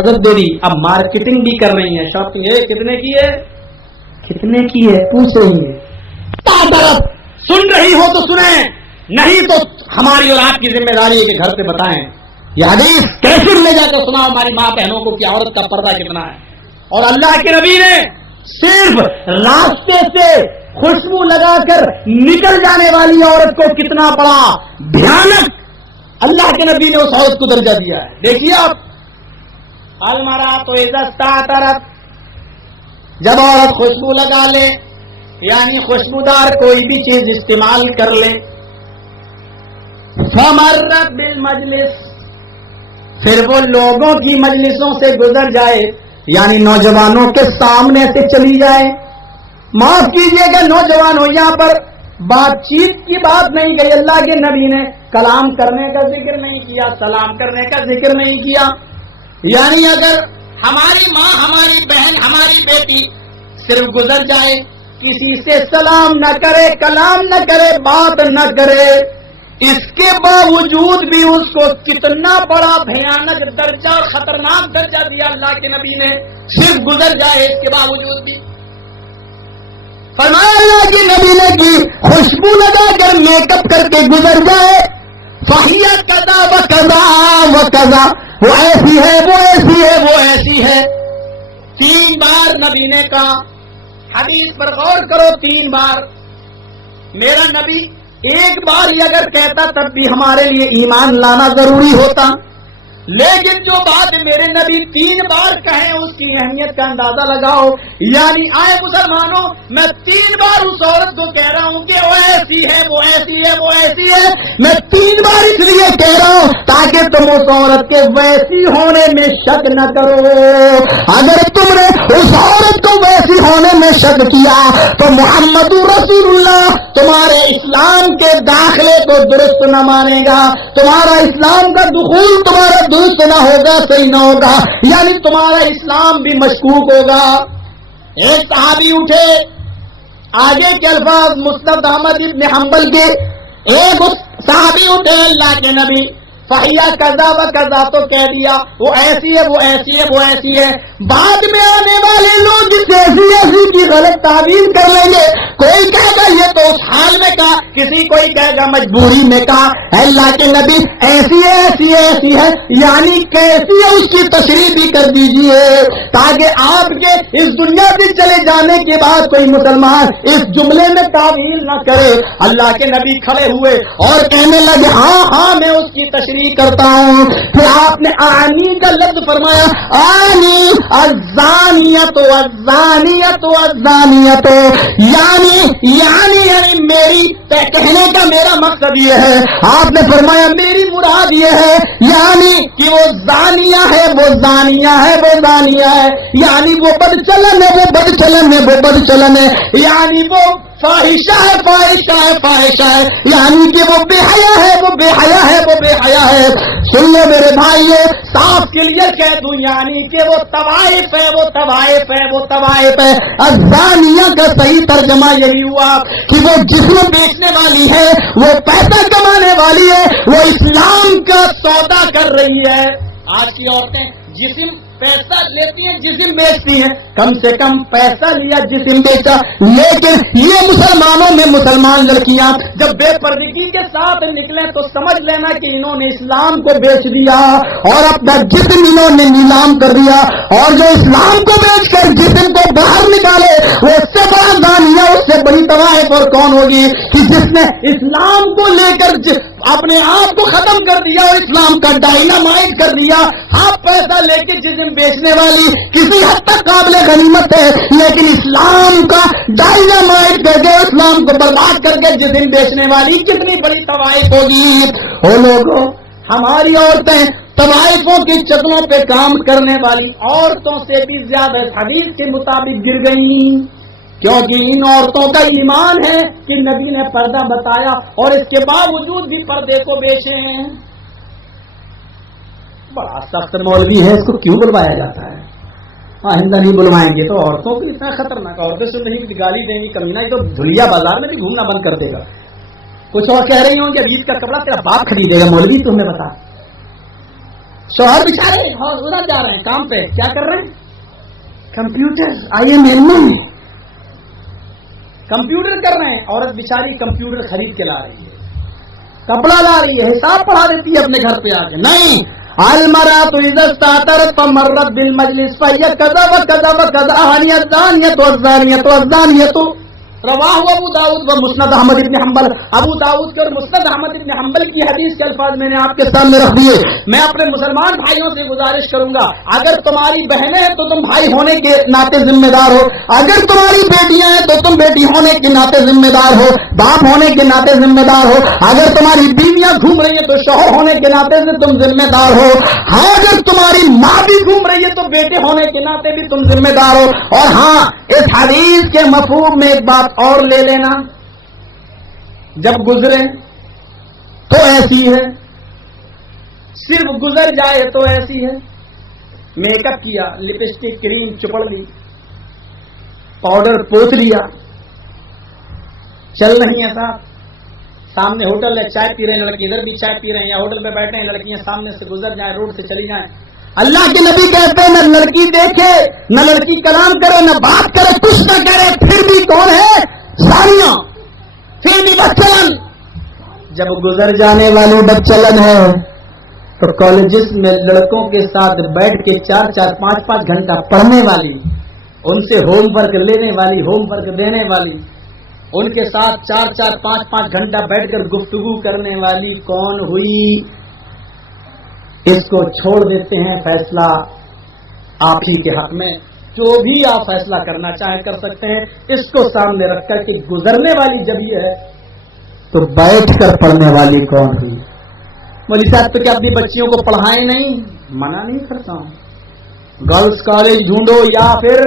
اجازت دے دی، اب مارکیٹنگ بھی کر رہی ہیں، شاپنگ ہے، کتنے کی ہے، کتنے کی ہے پوچھ رہی ہیں. طرف سن رہی ہو تو سنیں، نہیں تو ہماری اور آپ کی ذمہ داری ہے کہ گھر پہ بتائیں. یہ حدیث کیسے لے جا کر سنا ہماری ماں بہنوں کو کہ عورت کا پردہ کتنا ہے. اور اللہ کے نبی نے صرف راستے سے خوشبو لگا کر نکل جانے والی عورت کو کتنا بڑا بھیانک اللہ کے نبی نے اس عورت کو درجہ دیا ہے. دیکھیے آپ، المرأۃ اذا استعطرت، جب عورت خوشبو لگا لے، یعنی خوشبودار کوئی بھی چیز استعمال کر لے، فمرت بالمجلس، پھر وہ لوگوں کی مجلسوں سے گزر جائے، یعنی نوجوانوں کے سامنے سے چلی جائے. معاف کیجئے گا نوجوانوں، یہاں پر بات چیت کی بات نہیں گئی. اللہ کے نبی نے کلام کرنے کا ذکر نہیں کیا، سلام کرنے کا ذکر نہیں کیا. یعنی اگر ہماری ماں، ہماری بہن، ہماری بیٹی صرف گزر جائے، کسی سے سلام نہ کرے، کلام نہ کرے، بات نہ کرے، اس کے باوجود بھی اس کو کتنا بڑا بھیانک درجہ اور خطرناک درجہ دیا اللہ کے نبی نے. صرف گزر جائے اس کے باوجود بھی فرمایا اللہ کے نبی نے کہ خوشبو لگا کر میک اپ کر کے گزر جائے، فہیہ کذا و کذا و کذا، وہ ایسی ہے، وہ ایسی ہے، وہ ایسی ہے. 3 بار نبی نے کہا. حدیث پر غور کرو، 3 بار. میرا نبی ایک بار ہی اگر کہتا تب بھی ہمارے لیے ایمان لانا ضروری ہوتا، لیکن جو بات میرے نبی 3 بار کہیں اس کی اہمیت کا اندازہ لگاؤ. یعنی آئے مسلمانوں، میں 3 بار اس عورت کو کہہ رہا ہوں کہ وہ ایسی ہے، وہ ایسی ہے، وہ ایسی ہے. میں 3 بار اس لیے کہہ رہا ہوں تاکہ تم اس عورت کے ویسی ہونے میں شک نہ کرو. اگر تم نے اس عورت کو ویسی ہونے میں شک کیا تو محمد رسول اللہ تمہارے اسلام کے داخلے کو درست نہ مانے گا، تمہارا اسلام کا دخول تمہارا درست نہ ہوگا، صحیح نہ ہوگا، یعنی تمہارا اسلام بھی مشکوک ہوگا. ایک صحابی اٹھے، آگے کے الفاظ مسند احمد ابن حنبل کے، ایک صحابی اٹھے اللہ کے نبی، فہیہ کذا و کذا تو کہہ دیا، وہ ایسی ہے، وہ ایسی ہے، وہ ایسی ہے. بعد میں آنے والے لوگ اس ایسی ایسی کی غلط تعبیر کر لیں گے. کوئی کہے گا یہ تو اس حال میں کہا، کسی کوئی کہے گا مجبوری میں کہا. اللہ کے نبی ایسی ہے، ایسی ہے، ایسی ہے، یعنی کیسی ہے اس کی تشریح بھی کر دیجئے تاکہ آپ کے اس دنیا سے چلے جانے کے بعد کوئی مسلمان اس جملے میں تعویل نہ کرے. اللہ کے نبی کھڑے ہوئے اور کہنے لگے ہاں ہاں میں اس کی تشریح کرتا ہوں. پھر آپ نے آنی کا لفظ فرمایا، آنی الزانیت والزانیت والزانیت، یعنی میری کہنے کا میرا مقصد یہ ہے، آپ نے فرمایا میری مراد یہ ہے، یعنی کہ وہ زانیہ ہے، وہ زانیہ ہے، وہ زانیہ ہے، یعنی وہ بدچلن ہے، وہ بدچلن ہے، وہ بدچلن ہے، یعنی وہ فاحشہ ہے، فاحشہ ہے، فاحشہ ہے، یعنی کہ وہ بے حیا ہے، وہ بے حیا ہے، وہ بے حیا ہے. سن لو میرے بھائیو، صاف کلیئر کہہ دوں، یعنی کہ وہ طوائف ہے، وہ طوائف ہے، وہ طوائف ہے. الزانیہ کا صحیح ترجمہ یہی ہوا کہ وہ جسم بیچنے والی ہے، وہ پیسہ کمانے والی ہے، وہ اسلام کا سودا کر رہی ہے. آج کی عورتیں جسم پیسہ لیتی ہیں، جسم بیچتی ہیں، کم سے کم پیسہ لیا، جسم بیچا. لیکن یہ مسلمانوں میں مسلمان لڑکیاں جب بے پردگی کے ساتھ نکلیں تو سمجھ لینا کہ انہوں نے اسلام کو بیچ دیا اور اپنا جسم انہوں نے نیلام کر دیا. اور جو اسلام کو بیچ کر جسم کو باہر نکالے وہ اس سے بڑا زانیہ، اس سے بڑی طوائف اور کون ہوگی کہ جس نے اسلام کو لے کر اپنے آپ کو ختم کر دیا اور اسلام کا ڈائنامائٹ کر دیا. آپ پیسہ لے کے جسم بیچنے والی کسی حد تک قابل غنیمت ہے، لیکن اسلام کا ڈائنامائٹ کر کے، اسلام کو برباد کر کے جسم بیچنے والی کتنی بڑی طوائف ہوگی. او لوگوں، ہماری عورتیں طوائفوں کی چکلوں پہ کام کرنے والی عورتوں سے بھی زیادہ حدیث کے مطابق گر گئیں، کیونکہ ان عورتوں کا ایمان ہے کہ نبی نے پردہ بتایا اور اس کے باوجود بھی پردے کو بیچے ہیں. بڑا سخت مولوی ہے، اس کو کیوں بلوایا جاتا ہے؟ آئندہ نہیں بلوائیں گے تو عورتوں کو اتنا خطرناک، عورتیں سن رہی کہ گالی دیں گی، کمینہ یہ تو دھلیا بازار میں بھی گھومنا بند کر دے گا. کچھ اور کہہ رہی ہوں کہ عید کا کپڑا تیرا باپ خریدے گا. مولوی تمہیں بتا، شوہر بیچارے ادھر جا رہے ہیں کام پہ، کیا کر رہے ہیں؟ کمپیوٹر IMM میں کمپیوٹر کر رہے ہیں. عورت بیچاری کمپیوٹر خرید کے لا رہی ہے، کپڑا لا رہی ہے، حساب پڑھا دیتی ہے اپنے گھر پہ آ کے. نہیں، المرأة اذا استعطرت فمرت بالمجلس فهي كذا وكذا وكذا الزانية والزانية والزانية. رواہ ابو داؤد و مسند احمد ابن حنبل. ابو داؤد کے اور مسند احمد ابن حنبل کی حدیث کے الفاظ میں نے آپ کے سامنے رکھ دیے. میں اپنے مسلمان بھائیوں سے گزارش کروں گا، اگر تمہاری بہنیں ہیں تو تم بھائی ہونے کے ناطے ذمہ دار ہو، اگر تمہاری بیٹیاں ہیں تو تم بیٹی ہونے کے ناطے ذمہ دار ہو، باپ ہونے کے ناطے ذمہ دار ہو. اگر تمہاری بیویاں گھوم رہی ہیں تو شوہر ہونے کے ناطے سے تم ذمہ دار ہو. ہاں، اگر تمہاری ماں بھی گھوم رہی ہے تو بیٹے ہونے کے ناطے بھی تم ذمہ دار ہو. اور ہاں، اس حدیث کے مفہوم میں ایک بات اور لے لینا، جب گزرے تو ایسی ہے، صرف گزر جائے تو ایسی ہے. میک اپ کیا، لپسٹک کریم چپڑ لی، پاؤڈر پوچھ لیا، چل نہیں ہے صاحب. سامنے ہوٹل ہے، چائے پی رہے ہیں لڑکی، ادھر بھی چائے پی رہے ہیں، یا ہوٹل پہ بیٹھے ہیں لڑکیاں سامنے سے گزر جائیں، روڈ سے چلی جائیں. اللہ کے نبی کہتے ہیں نہ لڑکی دیکھے، نہ لڑکی کلام کرے، نہ بات کرے، کچھ نہ کرے، پھر بھی کون ہے؟ زانیہ، پھر بھی بچلن. جب گزر جانے والی بچلن ہے تو کالجز میں لڑکوں کے ساتھ بیٹھ کے 4-4 5-5 گھنٹہ پڑھنے والی، ان سے ہوم ورک لینے والی، ہوم ورک دینے والی، ان کے ساتھ 4-4 5-5 گھنٹہ بیٹھ کر گفتگو کرنے والی کون ہوئی؟ اس کو چھوڑ دیتے ہیں. فیصلہ آپ ہی کے حق میں، جو بھی آپ فیصلہ کرنا چاہیں کر سکتے ہیں. اس کو سامنے رکھ کر کہ گزرنے والی جب یہ ہے تو بیٹھ کر پڑھنے والی کون ہوئی؟ مولوی صاحب تو کیا اپنی بچیوں کو پڑھائیں نہیں؟ منع نہیں کرتا ہوں، گرلز کالج ڈھونڈو یا پھر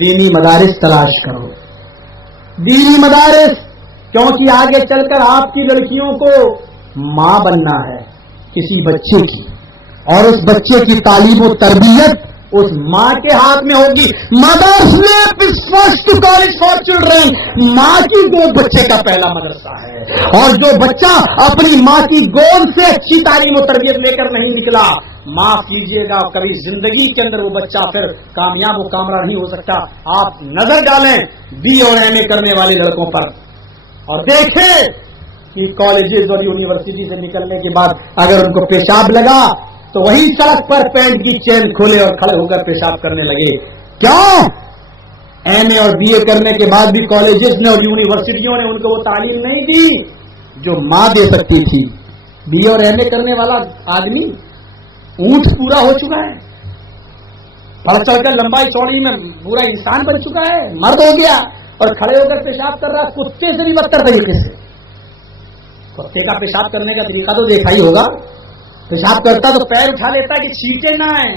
دینی مدارس تلاش کرو. دینی مدارس، کیونکہ آگے چل کر آپ کی لڑکیوں کو ماں بننا ہے کسی بچے کی، اور اس بچے کی تعلیم و تربیت اس ماں کے ہاتھ میں ہوگی. مدرس فرسٹ کالج فار چلڈرن، ماں کی گود بچے کا پہلا مدرسہ ہے. اور جو بچہ اپنی ماں کی گود سے اچھی تعلیم و تربیت لے کر نہیں نکلا، معاف کیجیے گا، کبھی زندگی کے اندر وہ بچہ پھر کامیاب و کامران نہیں ہو سکتا. آپ نظر ڈالیں BA اور MA کرنے والے لڑکوں پر اور دیکھیں کہ کالجز اور یونیورسٹی سے نکلنے کے بعد اگر ان کو پیشاب لگا تو وہی سڑک پر پینٹ کی چین کھولے اور کھڑے ہو کر پیشاب کرنے لگے. کیوں؟ MA اور BA کرنے کے بعد بھی کالجز نے اور یونیورسٹیوں نے ان کو وہ تعلیم نہیں دی جو ماں دے سکتی تھی. BA اور MA کرنے والا آدمی اونٹ پورا ہو چکا ہے، بڑھ چڑھ کر لمبائی چوڑی میں پورا انسان بن چکا ہے، مرد ہو گیا، اور کھڑے ہو کر پیشاب کر رہا کتے سے بھی بدتر طریقے سے. کتے کا پیشاب کرنے کا طریقہ تو دیکھا ہی ہوگا. پیشاب کرتا تو پیر اٹھا لیتا کہ چھینٹے نہ آئیں،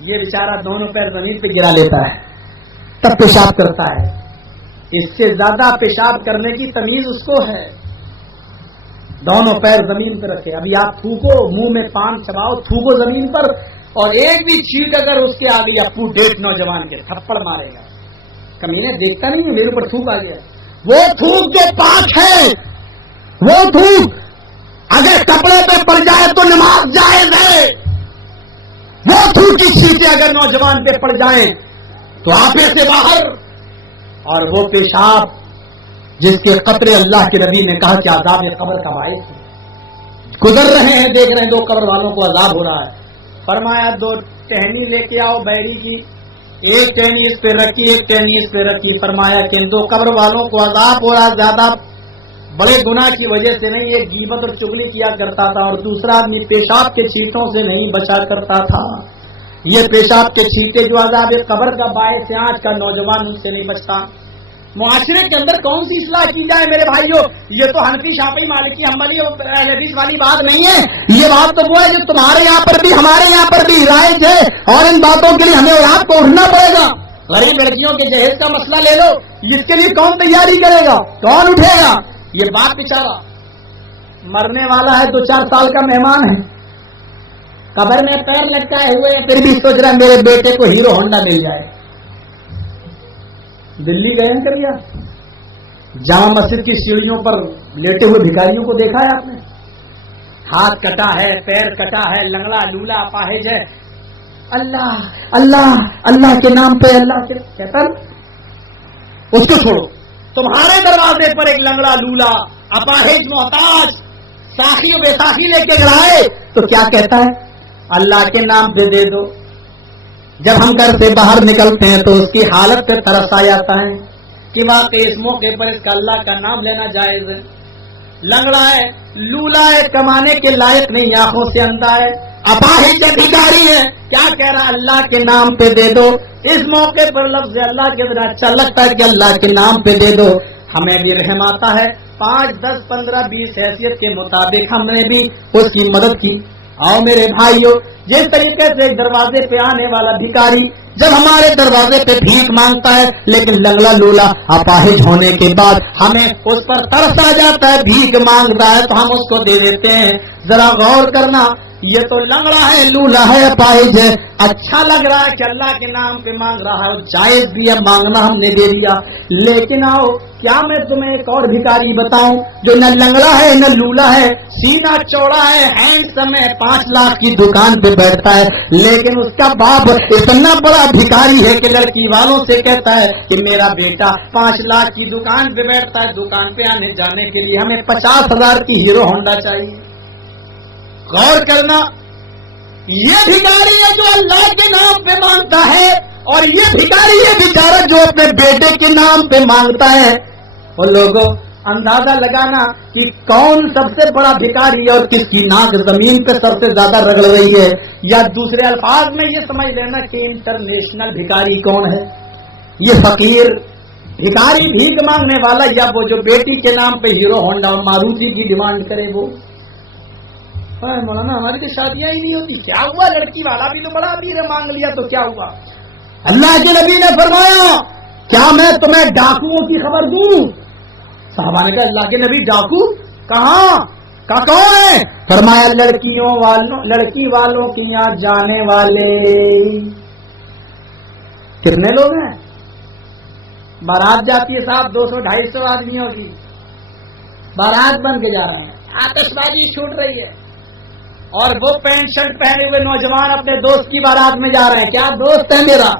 یہ بیچارہ دونوں پیر زمین پہ گرا لیتا ہے تب پیشاب کرتا ہے. اس سے زیادہ پیشاب کرنے کی تمیز اس کو ہے. دونوں پیر زمین پہ رکھے. ابھی آپ تھوکو، منہ میں پان چباؤ، تھوکو زمین پر، اور ایک بھی چھینٹ اگر اس کے آگے اپو ڈیٹ نوجوان کے تھپڑ مارے گا. کمینے دیکھتا نہیں ہے میرے اوپر تھوک آ گیا. وہ تھوک جو پاک ہے، وہ تھوک اگر کپڑے پہ پڑ جائے تو نماز جائز ہے. وہ تھوک کی چھینٹیں اگر نوجوان پہ پڑ جائیں تو آپے سے باہر. اور وہ پیشاب جس کے قطرے اللہ کے نبی نے کہا کہ عذاب قبر کا باعث ہے. گزر رہے ہیں، دیکھ رہے ہیں 2 قبر والوں کو عذاب ہو رہا ہے. فرمایا 2 ٹہنی لے کے آؤ بیری کی، ایک ٹہنی اس پہ رکھی، ایک ٹہنی اس پہ رکھی. فرمایا کہ ان 2 قبر والوں کو عذاب ہو رہا، زیادہ بڑے گناہ کی وجہ سے نہیں، ایک غیبت اور چغلی کیا کرتا تھا، اور دوسرا آدمی پیشاب کے چھینٹوں سے نہیں بچا کرتا تھا. یہ پیشاب کے چھینٹے جو عذاب قبر کا باعث ہے، آج کا نوجوان ان سے نہیں بچتا. معاشرے کے اندر کون سی اصلاح کی جائے میرے بھائیوں؟ یہ تو حنفی، شافعی، مالکی، حنبلی اور اہل حدیث والی بات نہیں ہے. یہ بات تو وہ ہے جو تمہارے یہاں پر بھی ہمارے یہاں پر بھی رائج ہے، اور ان باتوں کے لیے ہمیں اور آپ کو اٹھنا پڑے گا. غریب لڑکیوں کے جہیز کا مسئلہ لے لو، جس کے لیے کون تیاری کرے گا، کون اٹھے گا؟ یہ باپ بیچارہ مرنے والا ہے، 2-4 سال کا مہمان ہے، قبر میں پیر لٹکائے ہوئے ہیں، پھر بھی سوچ رہا ہے میرے بیٹے کو ہیرو ہونڈا مل جائے. دلی گئے ہیں کبھی آپ؟ جامع مسجد کی سیڑھیوں پر لیٹے ہوئے بھکاریوں کو دیکھا ہے آپ نے؟ ہاتھ کٹا ہے، پیر کٹا ہے، لنگڑا لولا اپاہج ہے، اللہ اللہ اللہ کے نام پہ اللہ کے کہتا اس کو چھوڑو. تمہارے دروازے پر ایک لنگڑا لولا اپاہج محتاج ساخی و بے ساخی لے کے گھرائے تو کیا کہتا ہے؟ اللہ کے نام پہ دے دو. جب ہم گھر سے باہر نکلتے ہیں تو اس کی حالت پہ ترس آ جاتا ہے کہ واقعی اس موقع پر اس کا اللہ کا نام لینا جائز ہے. لنگڑا ہے، لولا ہے، کمانے کے لائق نہیں، آنکھوں سے اندھا ہے، اپاہج بھکاری ہے، کیا کہہ رہا ہے؟ اللہ کے نام پہ دے دو. اس موقع پر لفظ اللہ کے ذرا اچھا لگتا ہے کہ اللہ کے نام پہ دے دو. ہمیں بھی رحم آتا ہے، 5 10 15 20 حیثیت کے مطابق ہم نے بھی اس کی مدد کی. آؤ میرے بھائیو، جس طریقے سے ایک دروازے پہ آنے والا بھکاری جب ہمارے دروازے پہ بھیک مانگتا ہے، لیکن لنگڑا لولا اپاہج ہونے کے بعد ہمیں اس پر ترس آ جاتا ہے، بھیک مانگتا ہے تو ہم اس کو دے دیتے ہیں. ذرا غور کرنا، یہ تو لنگڑا ہے، لولا ہے، اپاہج ہے، اچھا لگ رہا ہے کہ اللہ کے نام پہ مانگ رہا ہے، جائز بھی ہے، مانگنا ہم نے دے دیا. لیکن آؤ، کیا میں تمہیں ایک اور بھکاری بتاؤں جو نہ لنگڑا ہے نہ لولا ہے، سینہ چوڑا ہے، ہینڈسم ہے، 5 لاکھ کی دکان پہ بیٹھتا ہے، لیکن اس کا باپ اتنا بڑا بھکاری ہے کہ لڑکی والوں سے کہتا ہے کہ میرا بیٹا 5 لاکھ کی دکان پہ بیٹھتا ہے، دکان پہ آنے جانے کے لیے ہمیں 50,000 کی ہیرو ہونڈا چاہیے. غور کرنا، یہ بھکاری ہے جو اللہ کے نام پہ مانگتا ہے، اور یہ بھکاری ہے بیچارہ جو اپنے بیٹے کے نام پہ مانگتا ہے. اور لوگوں اندازہ لگانا کہ کون سب سے بڑا بھکاری ہے اور کس کی ناک زمین پہ سب سے زیادہ رگڑ رہی ہے. یا دوسرے الفاظ میں یہ سمجھ لینا کہ انٹرنیشنل بھکاری کون ہے. یہ فقیر بھکاری، بھیک مانگنے والا، یا وہ جو بیٹی کے نام پہ ہیرو ہونڈا اور ماروتی کی ڈیمانڈ کرے وہ؟ مولانا ہماری تو شادیاں ہی نہیں ہوتی. کیا ہوا؟ لڑکی والا بھی تو بڑا امیر ہے، مانگ لیا تو کیا ہوا؟ اللہ کے نبی نے فرمایا کیا میں تمہیں ڈاکوؤں کی خبر دوں؟ صحابہ نے کہا اللہ کے نبی ڈاکو کہاں کا کون ہے؟ فرمایا لڑکی والوں کی یہاں جانے والے. کتنے لوگ ہیں؟ بارات جاتی ہے صاحب 200-250 آدمیوں کی بارات بن کے جا رہے ہیں، آتش بازی چھوٹ رہی ہے، اور وہ پینٹ شرٹ پہنے ہوئے نوجوان اپنے دوست کی بارات میں جا رہے ہیں. کیا دوست ہے میرا؟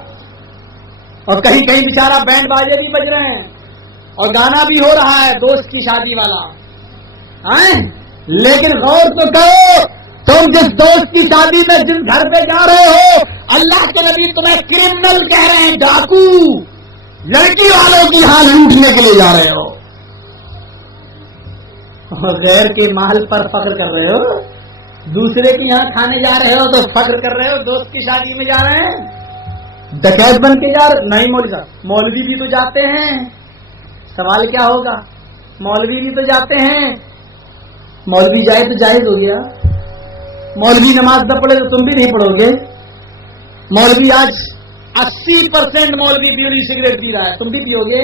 اور کہیں کہیں بیچارہ بینڈ باجے بھی بج رہے ہیں اور گانا بھی ہو رہا ہے دوست کی شادی والا. لیکن غور تو کرو، تم جس دوست کی شادی میں جس گھر پہ جا رہے ہو، اللہ کے نبی تمہیں کرمنل کہہ رہے ہیں، ڈاکو، لڑکی والوں کی ہاں لوٹنے کے لیے جا رہے ہو، غیر کے مال پر فخر کر رہے ہو، دوسرے کے یہاں کھانے جا رہے ہو تو فخر کر رہے ہو، دوست کی شادی میں جا رہے ہیں، ڈکیت بن کے جا رہے. نہیں مولوی صاحب، مولوی بھی تو جاتے ہیں. سوال کیا ہوگا؟ مولوی بھی تو جاتے ہیں. مولوی جائے تو جائز ہو گیا. مولوی نماز نہ پڑھے تو تم بھی نہیں پڑھو گے. مولوی آج 80% مولوی بیڑی سگریٹ پی رہا ہے، تم بھی پیو گے؟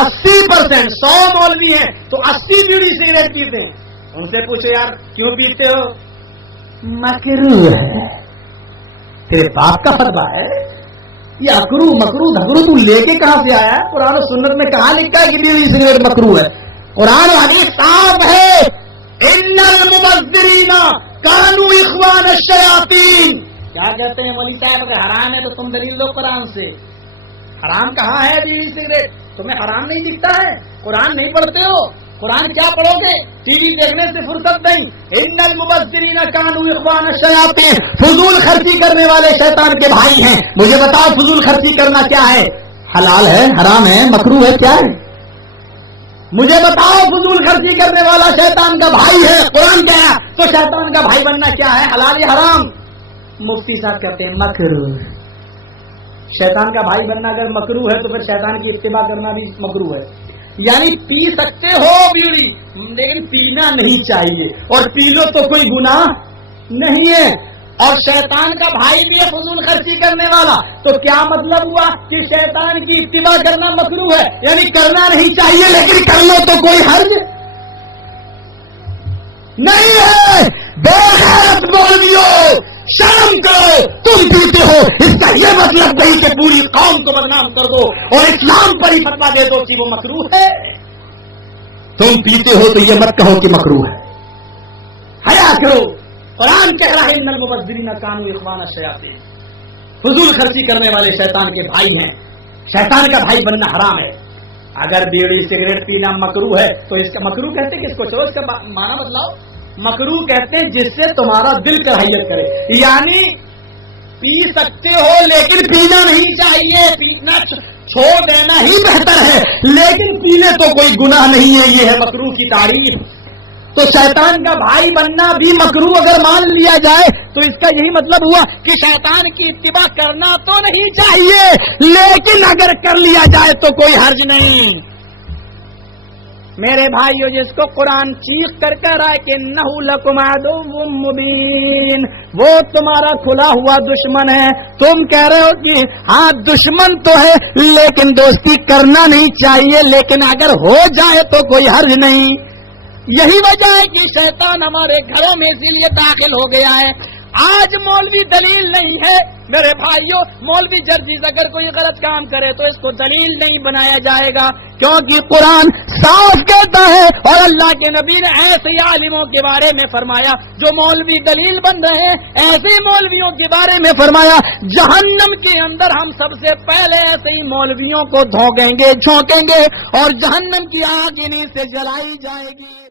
80%، 100 مولوی ہیں تو 80 بیڑی سگریٹ پیتے ہیں. ان سے پوچھو یار کیوں پیتے ہو؟ مکروہ ہے. تیرے باپ کا فتویٰ ہے یہ اکرو مکرو دھکڑو تو لے کے کہاں سے آیا ہے؟ قرآن و سنت میں کہاں لکھا ہے کہ بیڑی سگریٹ مکروہ ہے؟ قرآن و حدیث صاف ہے، ان المبذرین کانوا اخوان الشیاطین. کیا کہتے ہیں ولی صاحب؟ اگر حرام ہے تو تم دلیل دو قرآن سے. حرام کہاں ہے بیڑی سگریٹ؟ تمہیں حرام نہیں دکھتا ہے؟ قرآن نہیں پڑھتے ہو؟ قرآن کیا پڑھو گے؟ ٹی وی دیکھنے سے فرصت نہیں. ان المبذرین کانوا اخوان الشیاطین، فضول خرچی کرنے والے شیطان کے بھائی ہیں. مجھے بتاؤ فضول خرچی کرنا کیا ہے؟ حلال ہے، حرام ہے، مکروہ ہے، کیا ہے؟ مجھے بتاؤ فضول خرچی کرنے والا شیطان کا بھائی ہے، قرآن کیا ہے؟ تو شیطان کا بھائی بننا کیا ہے؟ حلال یا حرام؟ مفتی صاحب کہتے ہیں مکروہ. شیطان کا بھائی بننا اگر مکروہ ہے تو پھر شیطان کی اتباع کرنا بھی مکروہ ہے. یعنی پی سکتے ہو بیڑی لیکن پینا نہیں چاہیے، اور پی لو تو کوئی گناہ نہیں ہے. اور شیطان کا بھائی بھی ہے فضول خرچی کرنے والا، تو کیا مطلب ہوا کہ شیطان کی اتباع کرنا مکروہ ہے، یعنی کرنا نہیں چاہیے لیکن کر لو تو کوئی حرج نہیں ہے. بے غیرت مولویوں، شرم کرو، تم پیتے ہو، اس کا یہ مطلب نہیں کہ پوری قوم کو بدنام کر دو اور اسلام پر ہی فتویٰ دے دو کہ وہ مکروہ ہے. تم پیتے ہو تو یہ مت کہو کہ مکروہ ہے. حیا کرو. قرآن کہہ رہا ہے ان المبذرین کانوا اخوان الشیاطین. فضول خرچی کرنے والے شیطان کے بھائی ہیں. شیطان کا بھائی بننا حرام ہے. اگر بیڑی سگریٹ پینا مکروہ ہے تو اس کا مکروہ کہتے ہیں کس کو؟ چلو اس کا معنی بتلاؤ. مکروہ کہتے ہیں جس سے تمہارا دل کراہیت کرے، یعنی پی سکتے ہو لیکن پینا نہیں چاہیے. پینا چھوڑ دینا ہی بہتر ہے، لیکن پینے تو کوئی گناہ نہیں ہے. یہ ہے مکروہ کی تعریف. تو شیطان کا بھائی بننا بھی مکروہ اگر مان لیا جائے تو اس کا یہی مطلب ہوا کہ شیطان کی اتباع کرنا تو نہیں چاہیے، لیکن اگر کر لیا جائے تو کوئی حرج نہیں. میرے بھائیو، جس کو قرآن چیخ کر کہہ رہا ہے کہ انہ لکم عدو مبین، وہ تمہارا کھلا ہوا دشمن ہے. تم کہہ رہے ہو کہ ہاں دشمن تو ہے لیکن دوستی کرنا نہیں چاہیے، لیکن اگر ہو جائے تو کوئی حرج نہیں. یہی وجہ ہے کہ شیطان ہمارے گھروں میں اسی لیے داخل ہو گیا ہے. آج مولوی دلیل نہیں ہے میرے بھائیوں. مولوی جرجیز اگر کوئی غلط کام کرے تو اس کو دلیل نہیں بنایا جائے گا، کیونکہ قرآن صاف کہتا ہے اور اللہ کے نبی نے ایسے عالموں کے بارے میں فرمایا جو مولوی دلیل بن رہے ہیں. ایسے مولویوں کے بارے میں فرمایا جہنم کے اندر ہم سب سے پہلے ایسے ہی مولویوں کو دھونکیں گے، جھونکیں گے اور جہنم کی آگ انہی سے جلائی جائے گی.